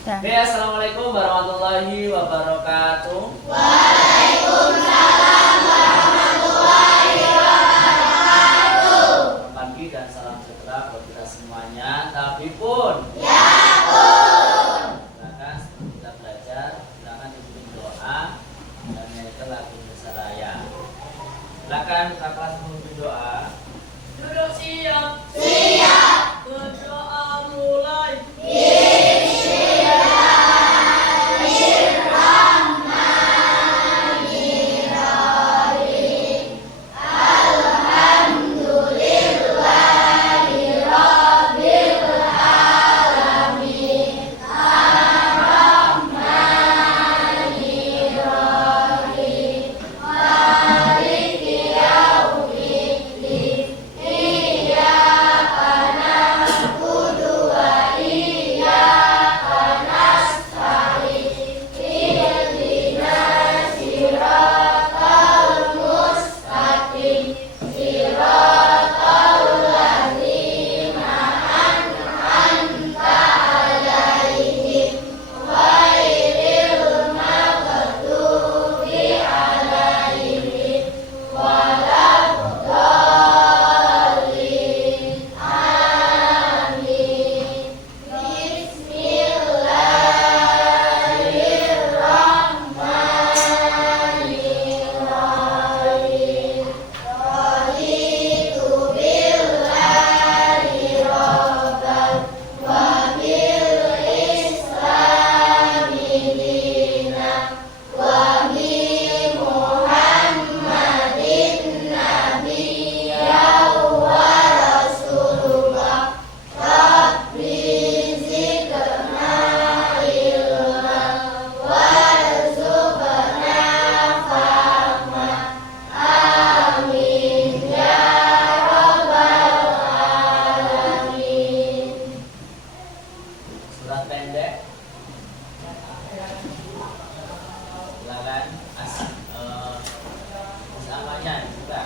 Oke, assalamualaikum warahmatullahi wabarakatuh. Waalaikumsalam warahmatullahi wabarakatuh. Pagi dan salam sejahtera buat kita semuanya. Tapi pun, ya pun. silakan sebelum kita belajar, silakan dipimpin doa dan menyanyikan lagu Indonesia Raya. Silakan kakak kelas memimpin doa. Duduk siap. Siap. Berdoa mulai. Surat pendek. Silakan namanya juga.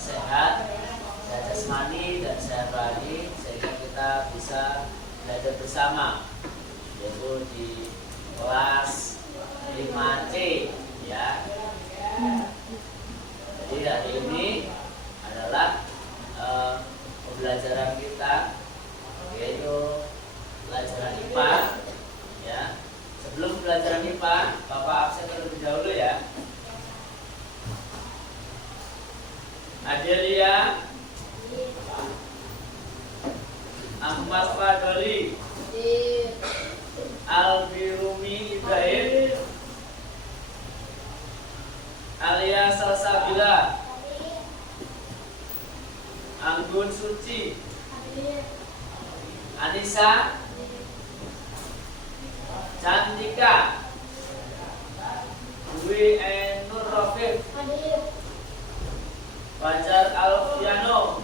sehat jasmani dan sehat rohani, sehingga kita bisa belajar bersama, yaitu di kelas 5C ya. Jadi hari ini adalah pembelajaran kita, yaitu pelajaran IPA ya. Sebelum pelajaran IPA, Bapak absen terlebih dahulu ya. Adelia Ahmad Fadoli, Albirumi Ibrahim, Alia Salsabila, Anggun Suci, Anissa, Cantika, Dwi Nur Rafiq, Fajar Alfiano,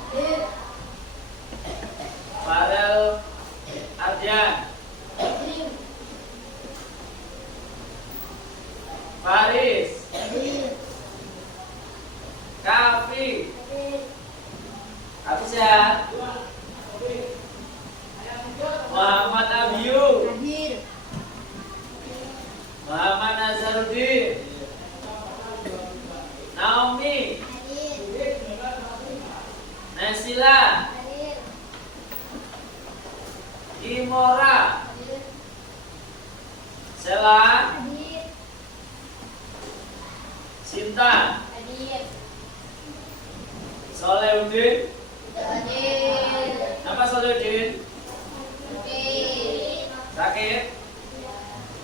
Farel Ardian, Faris, Kafi, aku sehat, Muhammad Abiyu, Muhammad Nazarudin, Naomi, Nasila, Imora, Sela, Sinta, Solehudin. Apa Solehudin? Sakit?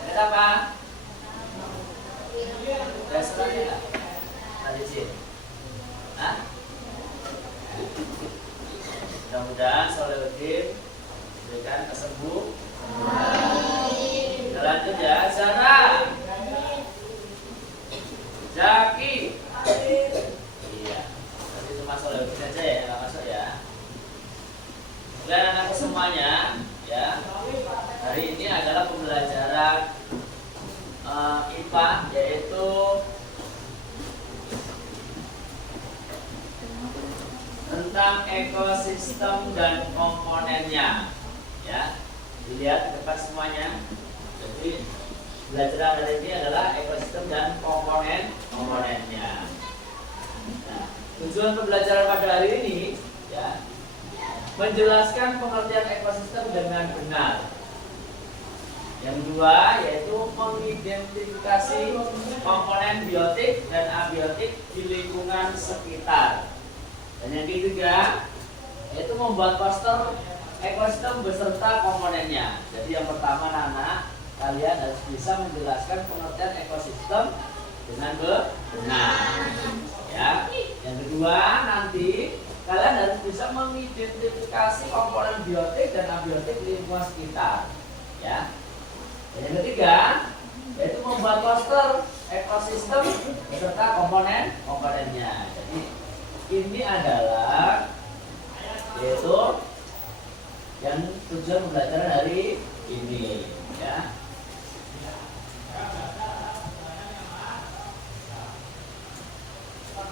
Ada apa? Ada surat tidak? Tadi sih. Hah? Mudah-mudahan Solehudin berikan kesembuhan. Kita lanjut ya. Zara, Zaki. Iya. Nanti cuma Solehudin saja ya, nggak masuk ya. Dan anak semuanya ya. Hari ini adalah pembelajaran IPA, yaitu tentang ekosistem dan komponennya ya. Dilihat di depan semuanya. Jadi pelajaran hari ini adalah ekosistem dan komponennya. Nah, tujuan pembelajaran pada hari ini ya, menjelaskan pengertian ekosistem dengan benar. Yang kedua yaitu mengidentifikasi komponen biotik dan abiotik di lingkungan sekitar. Dan yang ketiga yaitu membuat poster ekosistem beserta komponennya. Jadi yang pertama anak-anak, kalian harus bisa menjelaskan pengertian ekosistem dengan benar. Ya. Yang kedua nanti kalian harus bisa mengidentifikasi komponen biotik dan abiotik di lingkungan sekitar. Ya. Dan yang ketiga yaitu membuat poster ekosistem beserta komponennya. Jadi ini adalah yaitu yang tujuan pembelajaran hari ini ya.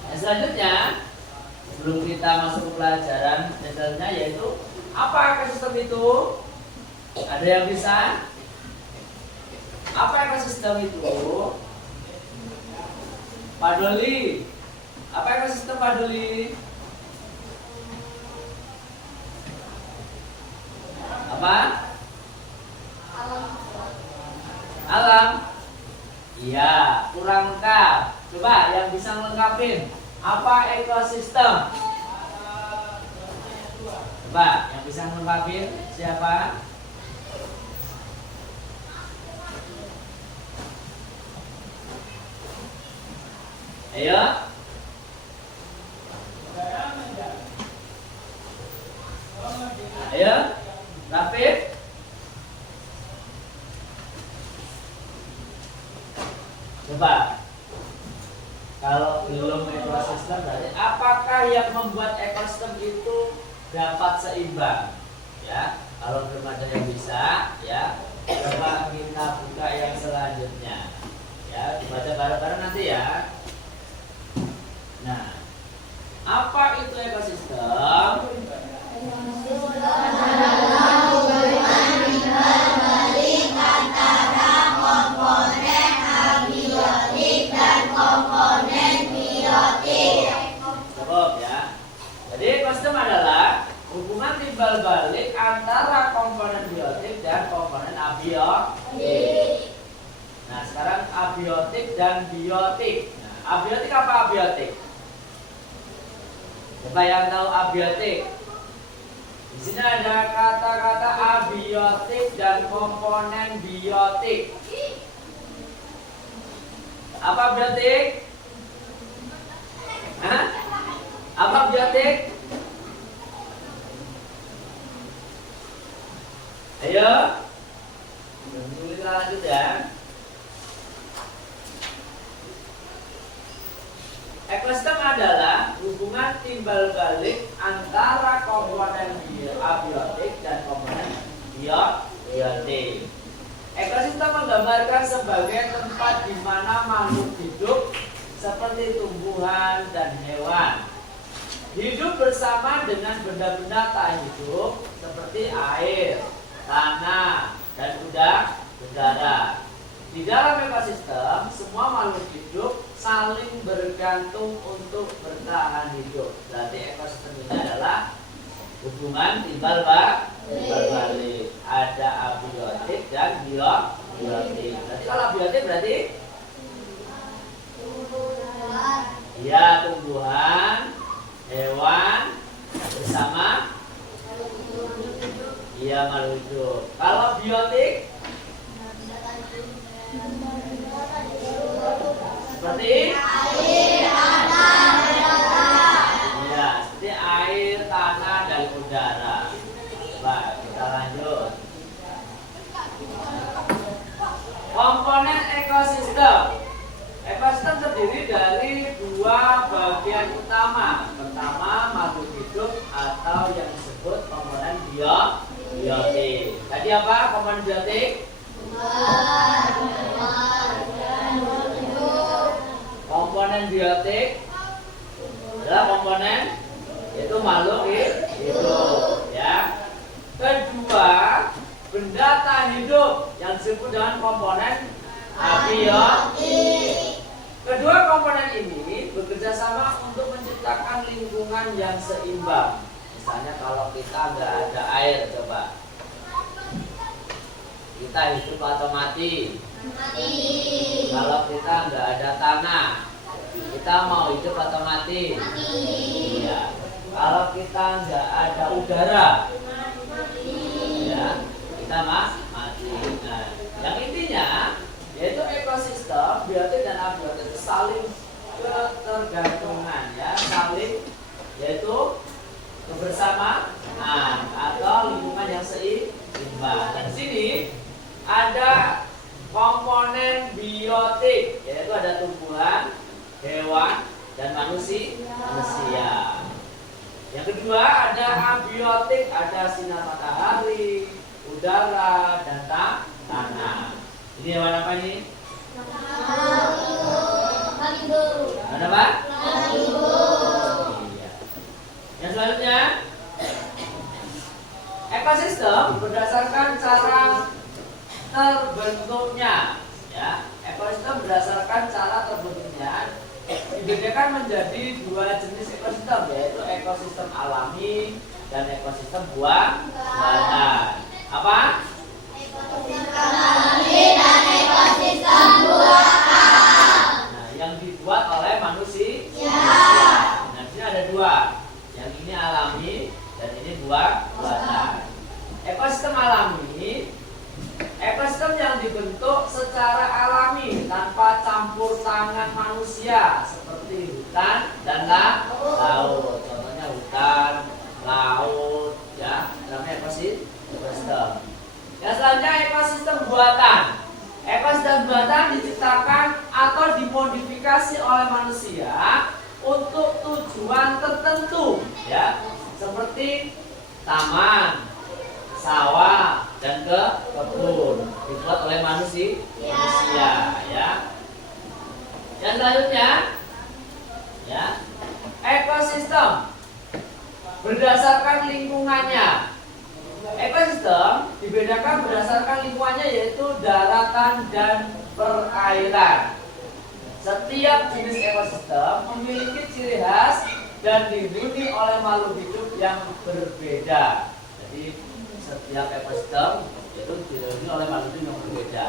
Yang selanjutnya sebelum kita masuk ke pelajaran selanjutnya yaitu apa ekosistem itu? Ada yang bisa? Apa ekosistem itu? Pak Doli, apa ekosistem Pak Doli? Apa? Alam. Iya, kurang lengkap. Coba yang bisa melengkapin. Apa ekosistem? Coba yang bisa melengkapin siapa? Ayo. Ayo, Rafif. Coba. Kalau belum ekosistem berarti apakah yang membuat ekosistem itu dapat seimbang? Ya, kalau belum ada yang bisa, ya, coba kita buka yang selanjutnya. Ya, baca bareng-bareng nanti ya. Nah, apa itu ekosistem? Cukup ya. Jadi ekosistem adalah hubungan timbal balik antara komponen biotik dan komponen abiotik. Nah, sekarang abiotik dan biotik. Nah, abiotik apa abiotik? Coba yang tahu abiotik. Di sini ada kata-kata abiotik dan komponen biotik. Apa biotik? Hah? Apa biotik? Ayo. Kita lanjut ya. Ekosistem adalah hubungan timbal balik antara komponen abiotik dan komponen biotik. Ekosistem menggambarkan sebagai tempat di mana makhluk hidup seperti tumbuhan dan hewan hidup bersama dengan benda-benda tak hidup seperti air, tanah, dan udara. Di dalam ekosistem, semua makhluk hidup saling bergantung untuk bertahan hidup. Berarti ekosistem ini adalah hubungan timbal balik. Ada abiotik dan biotik. Berarti kalau abiotik berarti ya tumbuhan, hewan bersama iya makhluk hidup. Kalau biotik seperti air, tanah, iya, seperti air, tanah, dan udara. Baik, kita lanjut. Komponen ekosistem. Ekosistem terdiri dari dua bagian utama. Pertama, makhluk hidup atau yang disebut komponen biotik. Tadi apa komponen biotik? Komponen biotik adalah komponen yaitu makhluk hidup ya. Kedua, benda tak hidup yang disebut dengan komponen abiotik. Kedua komponen ini bekerja sama untuk menciptakan lingkungan yang seimbang. Misalnya kalau kita nggak ada air, coba kita hidup atau mati? Mati. Kalau kita nggak ada tanah, kita mau hidup atau mati? Mati. Iya. Kalau kita nggak ada udara, mati. Ya, kita mati. Nah, yang intinya yaitu ekosistem biotik dan abiotik saling ketergantungan ya, saling yaitu kebersamaan atau lingkungan yang seimbang. Dan di sini ada komponen biotik yaitu ada tumbuhan, hewan, dan manusia. Yang kedua ada abiotik, ada sinar matahari, udara, dan tanah. Ini hewan apa ini? Hewan apa? Iya. Yang selanjutnya ekosistem berdasarkan cara terbentuknya ya. Ekosistem berdasarkan cara terbentuknya dibedakan menjadi dua jenis ekosistem, yaitu ekosistem alami dan ekosistem buatan. Apa? Ekosistem alami dan ekosistem buatan. Nah, yang dibuat oleh manusia. Nah, di sini ada dua. Yang ini alami dan ini buatan. Ekosistem alami, ekosistem yang dibentuk secara alami tanpa campur tangan manusia seperti hutan dan laut. Contohnya hutan, laut, ya, namanya ekosistem. Yang selanjutnya ekosistem buatan. Ekosistem buatan diciptakan atau dimodifikasi oleh manusia untuk tujuan tertentu, ya, seperti taman, sawah, dan kebun dibuat oleh manusia, ya. Yang selanjutnya, ya, ekosistem berdasarkan lingkungannya. Ekosistem dibedakan berdasarkan lingkungannya, yaitu daratan dan perairan. Setiap jenis ekosistem memiliki ciri khas dan dihuni oleh makhluk hidup yang berbeda. Jadi setiap ekosistem itu dihuni oleh makhluk hidup yang berbeda.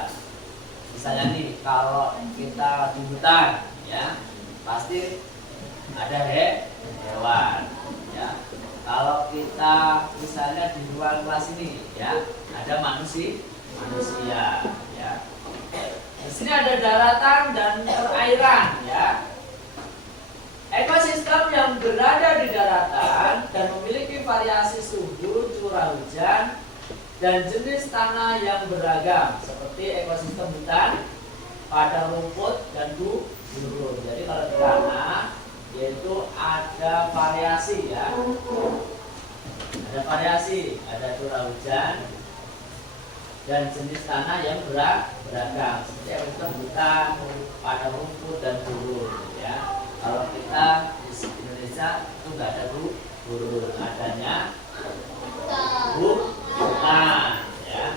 Misalnya nih, kalau kita di hutan, ya pasti ada hewan, ya. Kalau kita misalnya di ruang kelas ini, ya ada manusia, ya. Di sini ada daratan dan perairan, ya. Ekosistem yang berada di daratan dan memiliki variasi suhu, curah hujan, dan jenis tanah yang beragam, seperti ekosistem hutan, padang rumput, dan gurun. Jadi kalau di tanah, yaitu ada variasi, ya. Ada variasi, ada curah hujan dan jenis tanah yang beragam, seperti ekosistem hutan, padang rumput, dan gurun, ya. Kalau kita di Indonesia itu nggak ada gurun, adanya hutan, ya.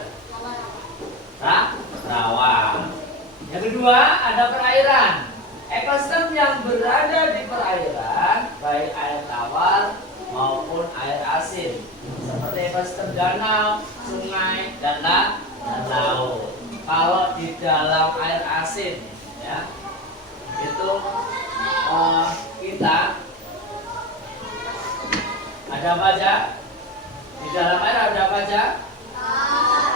Rawa. Yang kedua ada perairan. Ekosistem yang berada di perairan, baik air tawar maupun air asin, seperti ekosistem danau, sungai, dan laut. Kalau di dalam air asin, ya, itu kita ada apa aja? Di dalam air ada apa aja?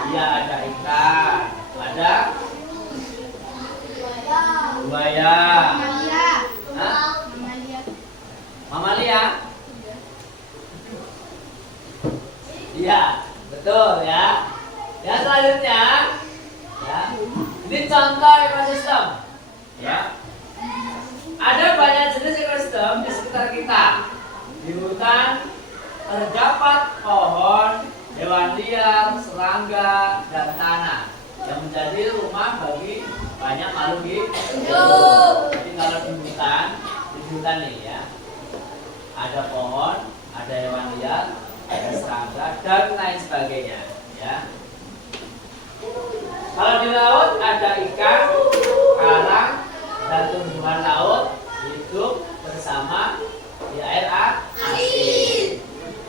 Iya, ada ikan, ada buaya, mamalia. Iya, betul, ya. Yang selanjutnya, ya, ini contoh ekosistem, ya. Ada banyak jenis ekosistem di sekitar kita. Di hutan terdapat pohon, hewan liar, serangga, dan tanah yang menjadi rumah bagi banyak makhluk hidup. Jadi kalau di hutan nih, ya, ada pohon, ada hewan liar, ada serangga, dan lain sebagainya, ya. Kalau di laut ada ikan, karang, dan tumbuhan laut hidup bersama di air asin.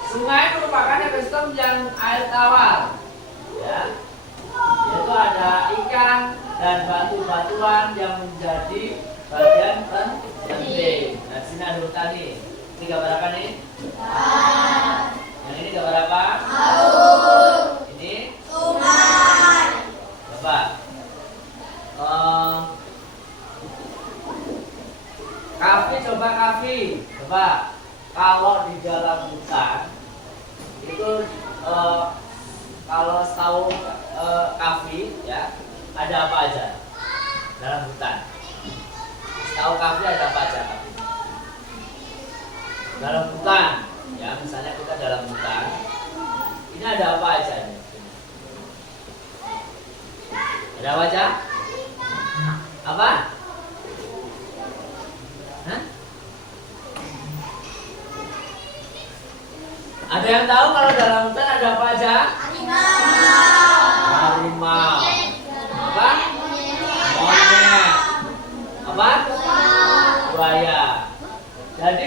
Sungai merupakan ekosistem yang air tawar, ya, yaitu ada ikan dan batu-batuan yang menjadi bagian penting. Nah, sini ada hutan nih. Ini gambar apa nih? Yang ini gambar apa? Ini sungai. Coba. Kafi. Coba. Kalau di dalam hutan itu kalau setahu Kafi, ya, ada apa aja dalam hutan? Setahu Kafi ada apa aja, Kafi? Dalam hutan, ya, misalnya kita dalam hutan, ini ada apa aja nih? Ada apa aja? Apa? Hah? Ada yang tahu kalau dalam hutan ada apa aja? Harimau. Apa? Monyet. Apa? Buaya. Jadi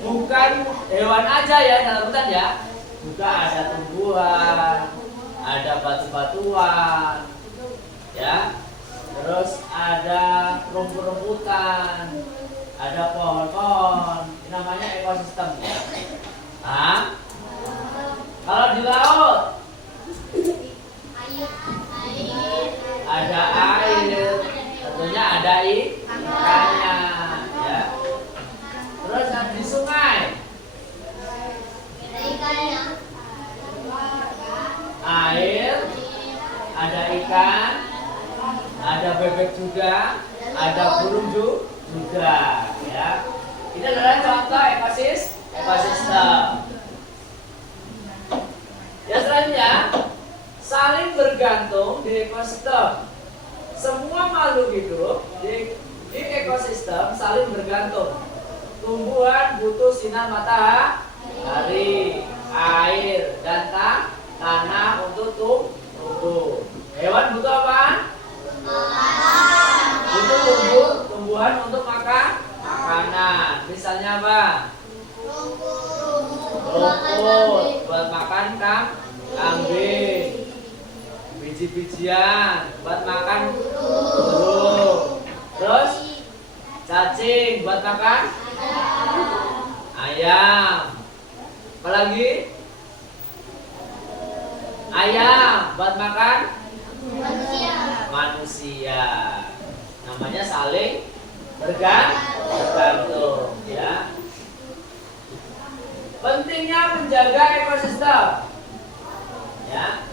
bukan hewan aja ya dalam hutan, ya. Juga ada tumbuhan, ada batu-batuan, ya. Terus ada rumput-rumputan, ada pohon-pohon. Ini namanya ekosistem, ya. Kalau di laut ada air, tentunya ada ikannya, ya. Terus di sungai air, ada ikan, ada bebek juga, ada burung juga, ya. Ini adalah contoh ekosistem. Yang selanjutnya, saling bergantung di ekosistem. Semua makhluk hidup di ekosistem saling bergantung. Tumbuhan butuh sinar dari air dan tanah untuk tumbuh. Hewan butuh apa? Butuh tumbuhan untuk makanan. Misalnya apa? Rumput buat makan kambing. Biji-bijian buat makan burung. Terus cacing buat makan ayam. Apalagi? Ayam buat makan manusia. Namanya saling bergantung, ya. Pentingnya menjaga ekosistem, ya.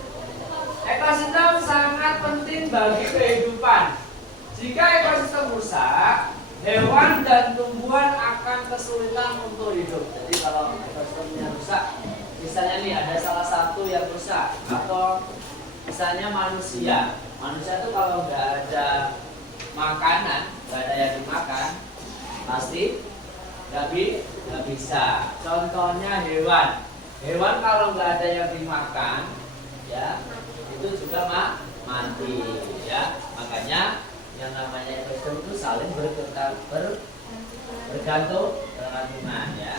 Ekosistem sangat penting bagi kehidupan. Jika ekosistem rusak, hewan dan tumbuhan akan kesulitan untuk hidup. Jadi kalau ekosistemnya rusak, misalnya nih ada salah satu yang rusak, atau misalnya manusia itu kalau nggak ada makanan, nggak ada yang dimakan, pasti nggak bisa. Contohnya hewan kalau nggak ada yang dimakan, ya itu juga mati, ya. Makanya yang namanya ekosistem itu saling bergantungan, ya.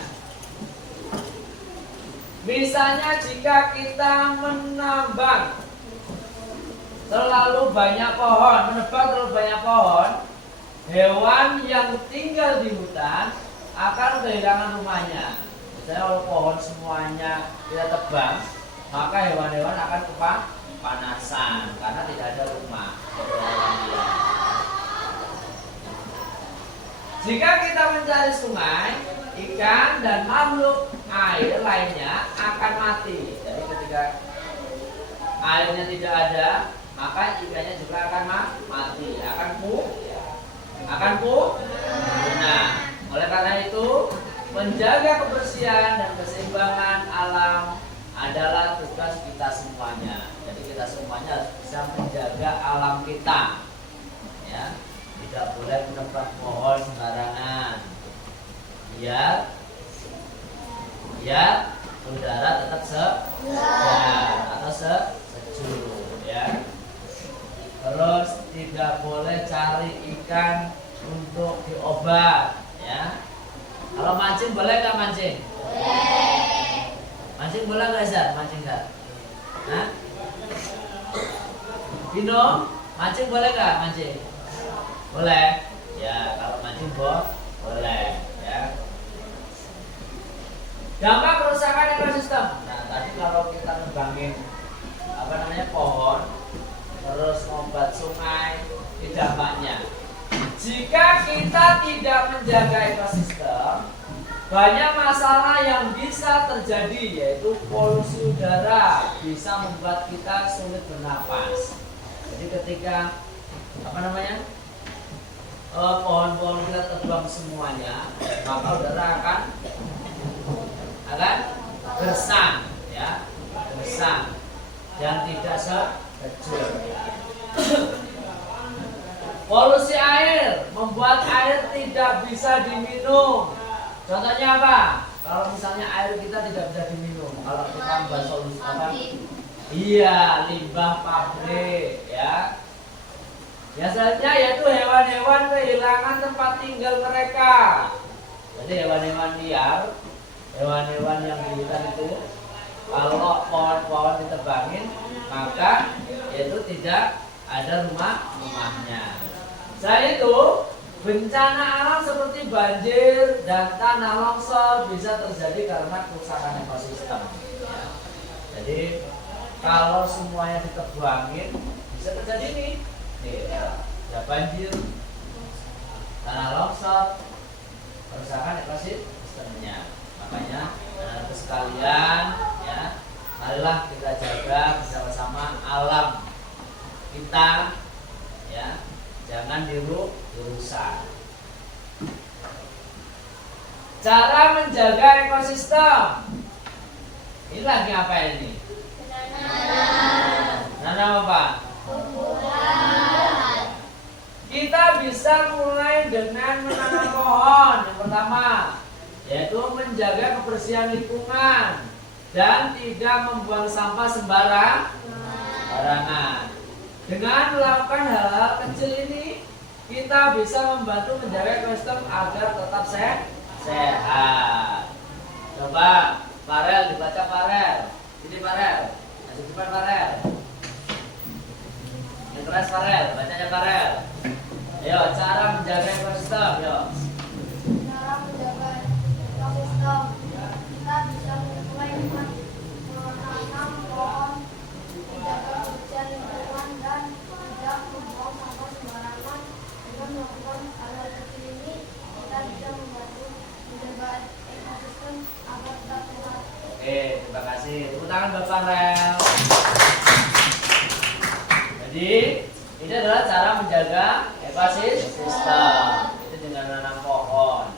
Misalnya jika kita menebang terlalu banyak pohon, hewan yang tinggal di hutan akan kehilangan rumahnya. Misalnya kalau pohon semuanya kita tebang, maka hewan-hewan akan kepanasan karena tidak ada rumah. Jika kita mencari sungai, ikan dan makhluk air lainnya akan mati. Jadi ketika airnya tidak ada, maka ikannya juga akan mati, akan punah. Oleh karena itu, menjaga kebersihan dan keseimbangan alam adalah tugas kita semuanya. Jadi kita semuanya harus bisa menjaga alam kita, ya. Tidak boleh menebang pohon sembarangan, biar udara tetap segar atau sejuk, ya. Terus tidak boleh cari ikan untuk diobat, ya. Kalau mancing boleh nggak mancing? Boleh. Mancing boleh nggak, Zat? Mancing nggak? Hah? Dino, mancing boleh nggak mancing? Boleh. Ya, kalau mancing boleh, ya. Dampak kerusakan ekosistem. Nah, tadi kalau kita nebangin pohon, terus obat sungai, ini dampaknya. Jika kita tidak menjaga ekosistem, banyak masalah yang bisa terjadi, yaitu polusi udara bisa membuat kita sulit bernapas. Jadi ketika pohon-pohon kita tebang semuanya, maka udara akan gersang, ya, gersang dan tidak sejuk. Polusi air membuat air tidak bisa diminum. Contohnya apa? Kalau misalnya air kita tidak bisa diminum, kalau kita membuat solusi apa? Iya, limbah pabrik, ya. Biasanya yaitu hewan-hewan kehilangan tempat tinggal mereka. Jadi hewan-hewan liar, hewan-hewan yang di hutan itu, kalau pohon-pohon ditebangin, maka yaitu tidak ada rumahnya. Selain itu, bencana alam seperti banjir dan tanah longsor bisa terjadi karena kerusakan ekosistem. Ya. Jadi kalau semuanya ditebangin, bisa terjadi nih, ya banjir, tanah longsor, kerusakan ekosistemnya. Makanya anak-anak sekalian, ya, marilah kita jaga bersama-sama alam kita, ya, jangan dirusak. Cara menjaga ekosistem. Ini lagi apa ini? Nanam apa? Kita bisa mulai dengan menanam pohon. Yang pertama, yaitu menjaga kebersihan lingkungan dan tidak membuang sampah sembarangan. Dengan melakukan hal-hal kecil ini, kita bisa membantu menjaga ekosistem agar tetap sehat. Coba Farel, dibaca Farel. Ini Farel, masih depan Farel. Yang keras Farel, bacanya Farel. Ayo, cara menjaga ekosistem, yo. Cara menjaga ekosistem, kita bisa mulai dengan menanam pohon, menjaga kebersihan lingkungan dan tidak membuang sampah sembarangan. Dengan melakukan hal kecil ini, kita bisa membantu menjaga ekosistem agar tetap sehat. Oke, terima kasih. Tepuk tangan Bapak Farel. Jadi ini adalah cara menjaga ekosistem. Itu dengan menanam pohon.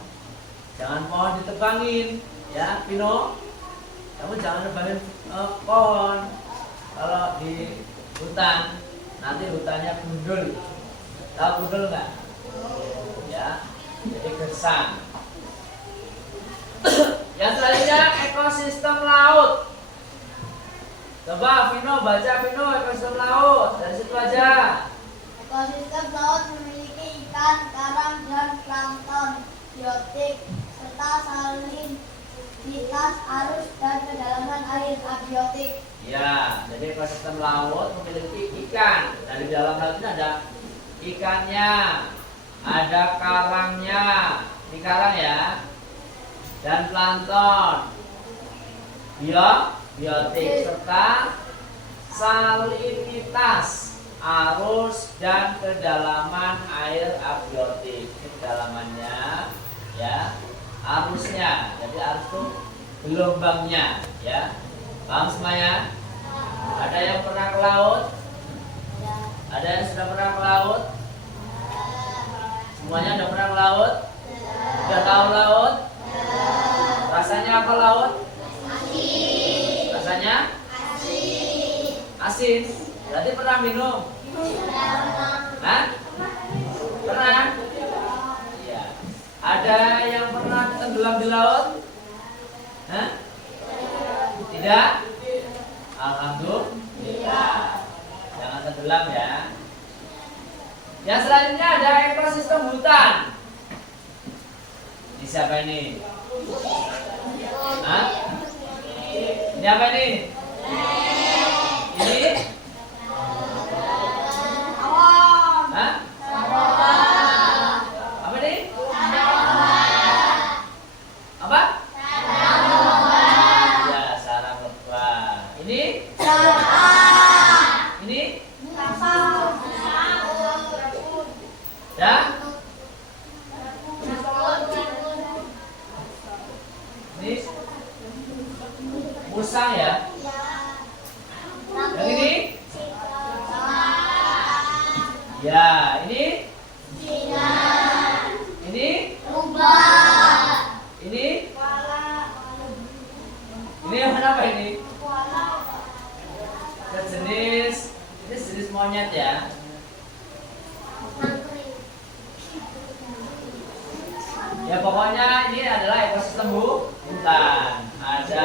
Jangan pohon ditebangin, ya, Pino. Kamu jangan nebangin pohon. Kalau di hutan, nanti hutannya gundul. Tahu gundul nggak? Ya, jadi gersang. Yang selanjutnya ekosistem laut. Coba Vino baca Vino ekosistem laut dari situ aja. Ekosistem laut memiliki ikan, karang, dan plankton, biotik, serta salinitas arus dan kedalaman air abiotik. Ya, jadi ekosistem laut memiliki ikan. Dari dalam laut ini ada ikannya, ada karangnya, ini karang ya, dan plankton, biotik serta salinitas arus dan kedalaman air abiotik. Ini kedalamannya, ya, arusnya. Jadi arus itu gelombangnya, ya. Paham semuanya? Ada yang pernah ke laut? Ada yang sudah pernah ke laut? Semuanya udah pernah ke laut? Udah tahu laut? Rasanya apa laut? Rasanya? Asin. Berarti pernah minum? Hah? Pernah? Iya. Ada yang pernah tenggelam di laut? Hah? Tidak? Alhamdulillah. Jangan tenggelam ya. Yang selanjutnya ada ekosistem hutan. Ini siapa ini? Hah? Ini apa ini? Ini? Hah? Apa ini? Apa? Ya, sarang lebah. Ini? Ini? Ya? Ini? Musang ya? Yang ini? Ya, ini? Ini? Ini? Ini yang mana apa ini? Sejenis, ini sejenis monyet ya. Ya pokoknya ini adalah ekosistem hutan. Ada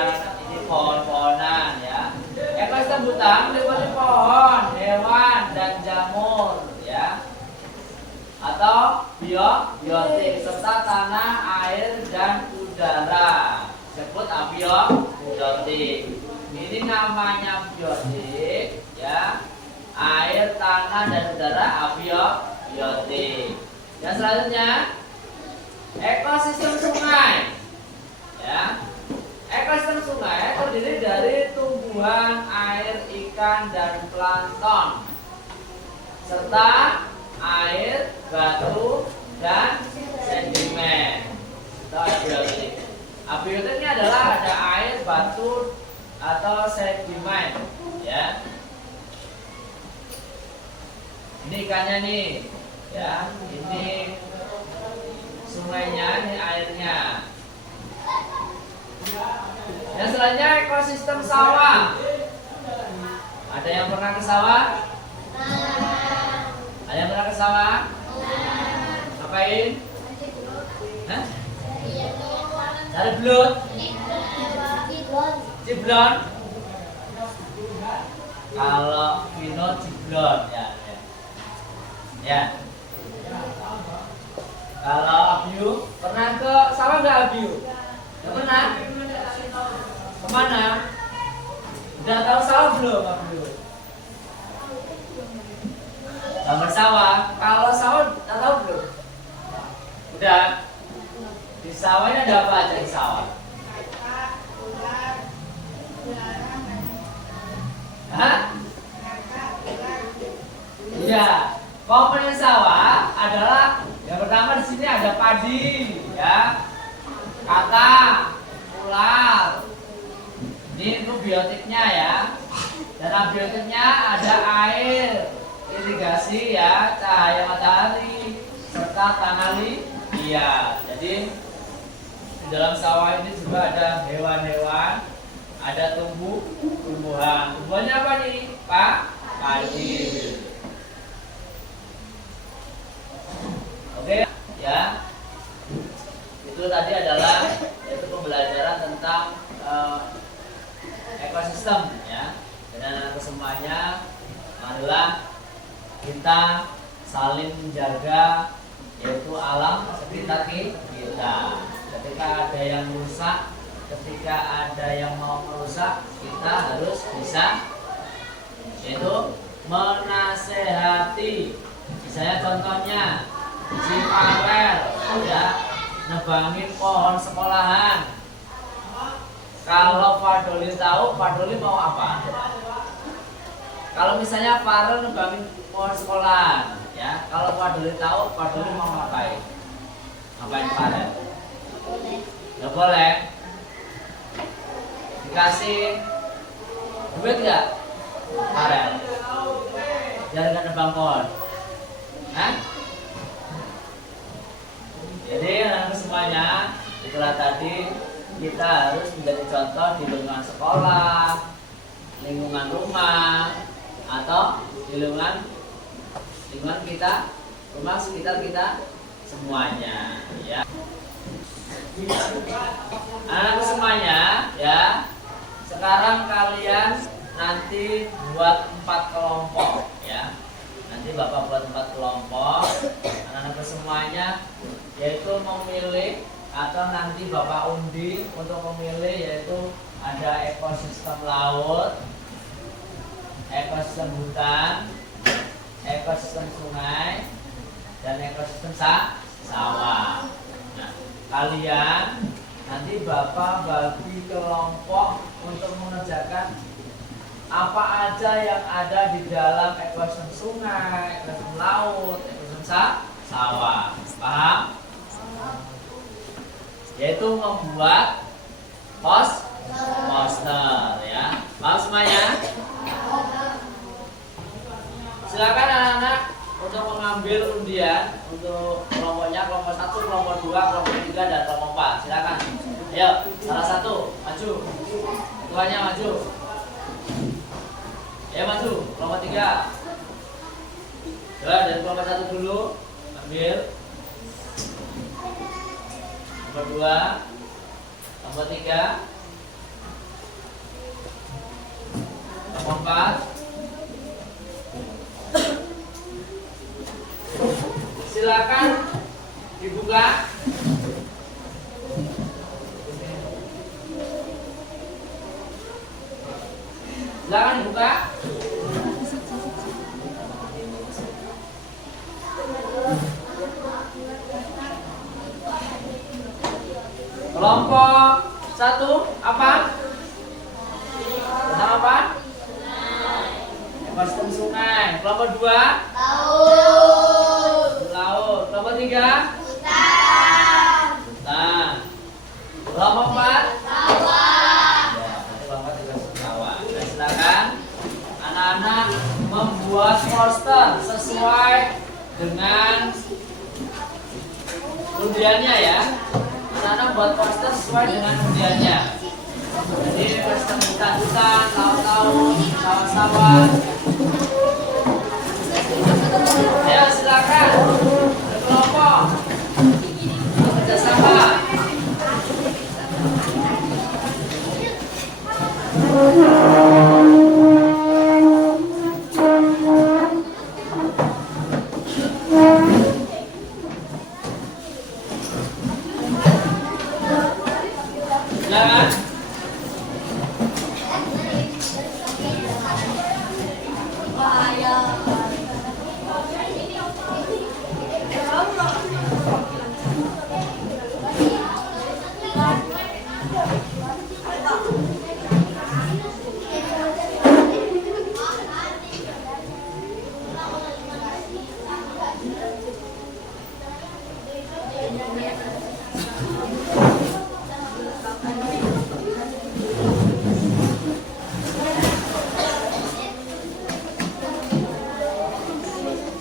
ini pohon-pohonan ya. Ekosistem hutan meliputi pohon, hewan, dan jamur ya. Atau biotik serta tanah, air, dan udara. Sebut abiotik. Ini namanya biotik ya. Air, tanah, dan udara abiotik. Yang selanjutnya ekosistem sungai ya. Ekosistem sungai terdiri dari tumbuhan, air, ikan, dan plankton serta air, batu, dan sedimen. Itu abiotik. Abiotiknya adalah ada air, batu, atau sedimen ya. Ini ikannya nih ya. Ini sungainya, ini airnya. Yang selanjutnya ekosistem sawah. Ada yang pernah ke sawah? Ada yang pernah ke sawah? Ngapain? Hah? Sari belut. Ciblon. Kalau Vino ciblon ya. Ya. Kalau Abiu pernah ke sawah nggak Abiu? Nggak pernah. Kemana? Udah tahu sawah belum Abiu? Gambar sawah. Kalau sawah udah tahu belum? Udah. Di sawah ini ada apa aja di sawah? Hah? Iya. Komponen sawah adalah yang pertama di sini ada padi, ya, kata, ular. Ini itu biotiknya ya. Dan abiotiknya ada air, irigasi ya, cahaya matahari, serta tanah liat. Jadi di dalam sawah ini juga ada hewan-hewan, ada tumbuhan. Tumbuhannya apa nih, Pak? Padi. Oke, ya. Itu tadi adalah yaitu pembelajaran tentang ekosistem ya. Dan anak-anak semuanya adalah kita saling menjaga yaitu alam sekitar kita. Ketika ada yang rusak, ketika ada yang mau merusak, kita harus bisa yaitu menasehati. Misalnya contohnya si Farel ya nebangin pohon sekolahan. Kalau Fadoli tahu, Fadoli mau apa? Kalau misalnya Farel nebangin pohon sekolahan, ya. Kalau Fadoli tahu, Fadoli mau ngapain? Ngapain Farel? Nggak boleh. Dikasih duit nggak? Farel? Jangan nebang pohon. Hah? Jadi anak-anak semuanya, itulah tadi kita harus menjadi contoh di lingkungan sekolah, lingkungan rumah, atau di lingkungan kita, rumah sekitar kita semuanya. Ya. Anak-anak semuanya, ya. Sekarang kalian nanti buat 4 kelompok, ya. Nanti Bapak buat 4 kelompok. Anak-anak semuanya yaitu memilih atau nanti Bapak undi untuk memilih yaitu ada ekosistem laut, ekosistem hutan, ekosistem sungai, dan ekosistem sawah. Nah, kalian nanti Bapak bagi kelompok untuk mengerjakan apa aja yang ada di dalam ekosistem sungai, ekosistem laut, ekosistem sawah. Paham? Yaitu membuat poster ya. Paham semuanya? Silakan anak-anak untuk mengambil undian untuk kelompoknya, kelompok 1, kelompok 2, kelompok 3, dan kelompok 4. Silakan. Ayo, salah satu maju. Ketuanya maju. Ya maju, kelompok 3. Coba dari kelompok 1 dulu ambil. Kelompok 2, kelompok 3, kelompok 4. Silakan dibuka. Silakan dibuka. Kelompok 1 apa? Tentang apa? Ekosistem sungai. Kelompok 2 laut. Kelompok 3 hutan. Kelompok 4 sawah. Ya, kelompok 3 sawah. Nah, silakan anak-anak membuat poster sesuai dengan undiannya ya. Anak-anak buat poster sesuai dengan undiannya. Jadi poster hutan-hutan, laut-laut, sawah-sawah. Ya silakan berkelompok bekerjasama. Silakan.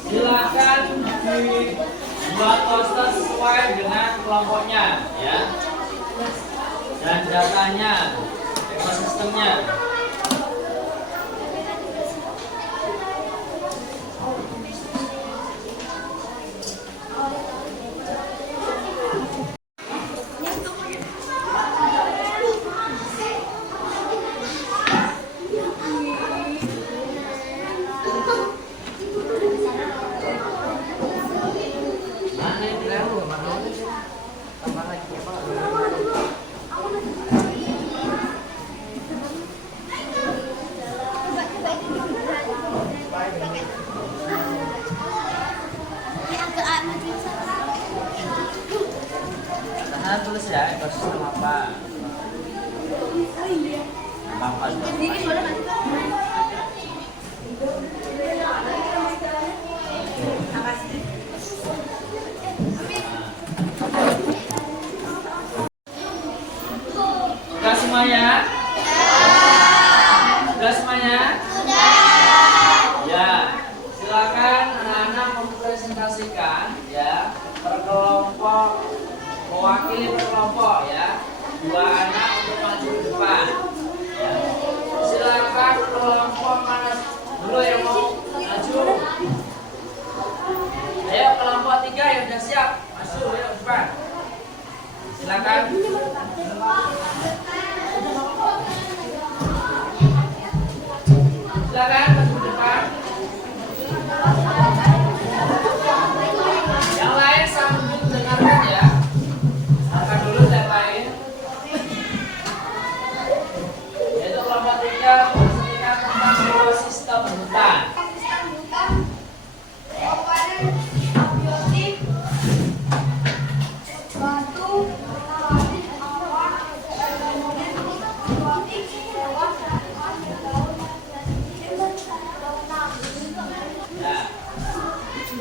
Silakan dibuat poster sesuai dengan kelompoknya, ya, dan datanya, ekosistemnya. Nah, tulis ya ekosistem apa? Apa Sudah semuanya? Sudah semuanya? Ya, silakan anak-anak mempresentasikan, ya, per kelompok, mewakili per kelompok, ya, 2 anak untuk maju ke depan, ya. Silakan kelompok mana dulu yang mau maju? Ayo kelompok 3 yang sudah siap, masuk ya depan. Silakan. Silakan maju ke depan. Yang lain sambil dengarkan ya. Dengarkan dulu yang lain. Yaitu kelompok 3 mempresentasikan tentang ekosistem hutan.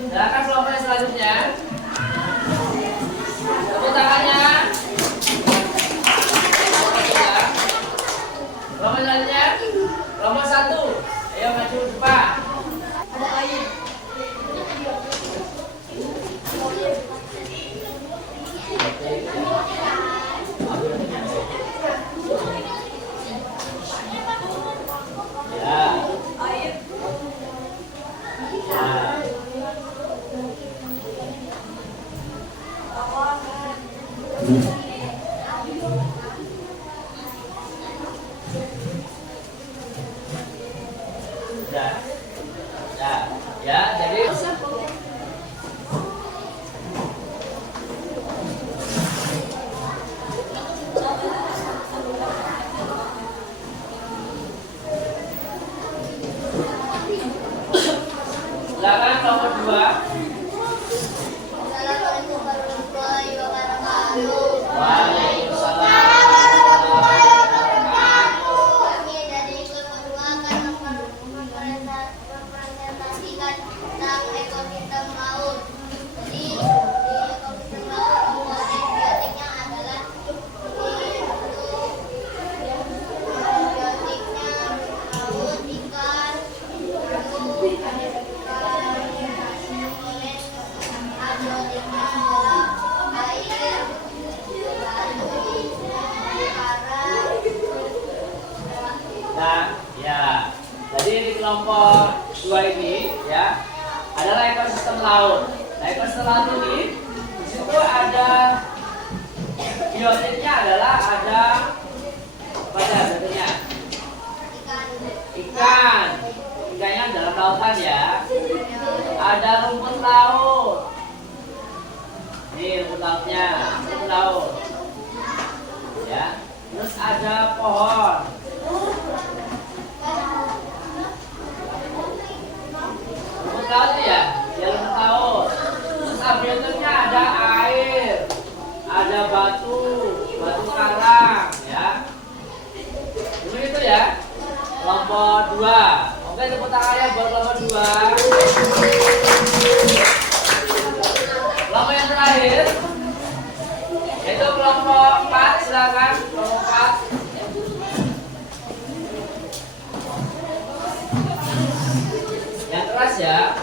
Silakan kelompok yang selanjutnya. Tepuk tangannya. Kelompok selanjutnya. Kelompok 1. Ayo maju ke depan. Ada air. Ya. Air. Ya. Ya. Ya. Ya, jadi silakan kelompok 2. Assalamualaikum warahmatullahi wabarakatuh. Waalaikumsalam warahmatullahi wabarakatuh. Kami dari kelompok 2 akan mempresentasikan tentang ekosistem laut. Jadi di ekosistem laut komponen biotiknya adalah biotiknya laut, ikan, abiotiknya adalah air, Nah, ya. Jadi di kelompok 2 ini, ya, adalah ekosistem laut. Nah, ekosistem laut ini di situ ada biotiknya adalah ada apa ya, contohnya lautan ya. Ada rumput laut. Ini rumput lautnya, rumput laut. Ya. Terus ada pohon. Rumput laut ya, ya rumput laut. Terus abiotiknya ada air, ada batu, batu karang, ya. Begitu ya. Kelompok 2. Oke, tepuk tangannya buat kelompok 2. Kelompok yang terakhir yaitu kelompok 4, silakan kelompok 4. Yang keras ya.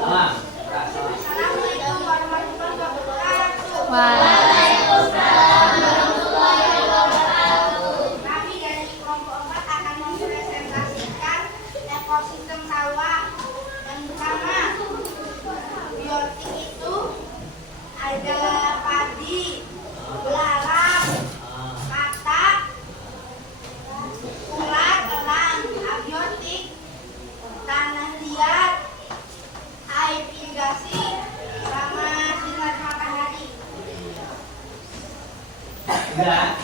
Salam. Assalamualaikum warahmatullahi wabarakatuh. Waalaikumsalam warahmatullahi wabarakatuh. Kami dari kelompok 4 akan mempresentasikan ekosistem sawah. Yang pertama, biotik itu ada padi, belalang, katak, ulat, elang. Abiotik, tanah liat, air irigasi, sama sinar matahari. Sudah?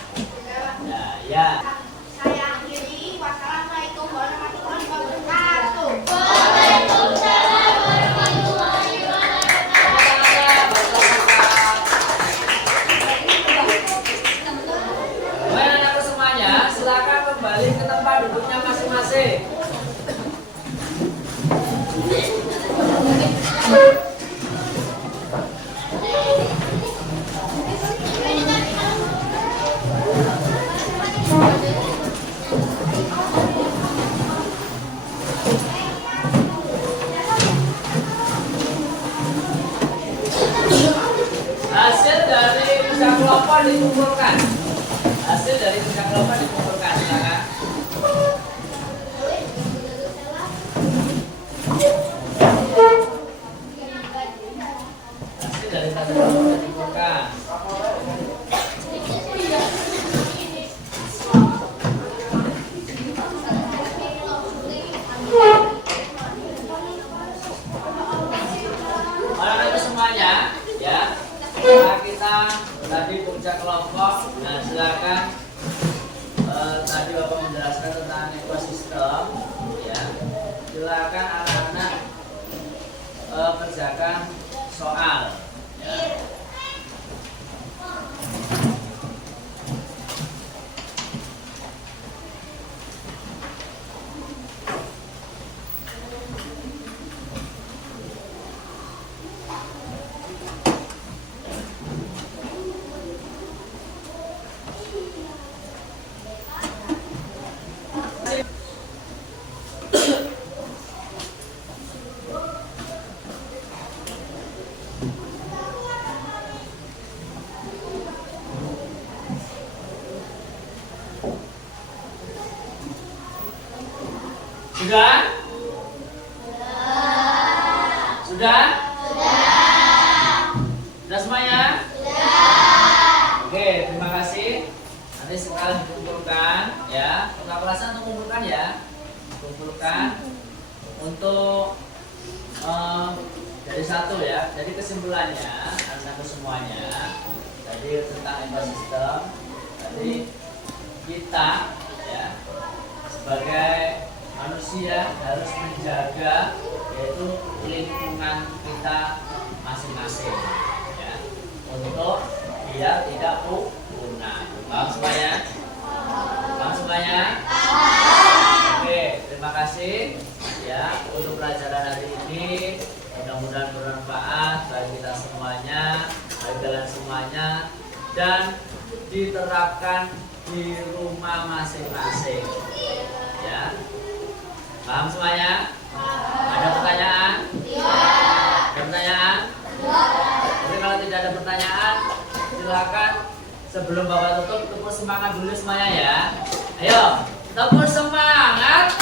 Ya, ya. Saya akhiri. Wassalamualaikum warahmatullahi wabarakatuh. Waalaikumsalam warahmatullahi Baik anak-anak semuanya, silakan kembali ke tempat duduknya masing-masing. Hasil dari kerja kelompok dikumpulkan. Hasil dari kerja kelompok dikumpulkan, silakan. Hasil dari kerja kelompok dikumpulkan. Anak-anak semuanya, ya. Setelah kita tadi puncak kelompok, nah silakan tadi Bapak menjelaskan tentang ekosistem, ya. Silakan anak-anak kerjakan soal, ya. Sudah? Sudah? Sudah semuanya? Oke, terima kasih. Nanti sekarang dikumpulkan, ya. Kelasan untuk kumpulkan ya. Kumpulkan untuk dari satu ya. Jadi kesimpulannya, anak-anak semuanya, tadi tentang ekosistem. Tadi kita, ya, sebagai manusia harus menjaga yaitu lingkungan kita masing-masing, ya, untuk biar tidak punah. Paham semuanya? Paham semuanya? Oke, terima kasih ya untuk pelajaran hari ini. Mudah-mudahan bermanfaat bagi kita semuanya, bagi kalian semuanya, dan diterapkan di rumah masing-masing. Ya. Paham semuanya? Ada pertanyaan? Ada pertanyaan? Jadi kalau tidak ada pertanyaan, silakan sebelum Bapak tutup, tepuk semangat dulu semuanya ya. Ayo, tepuk semangat.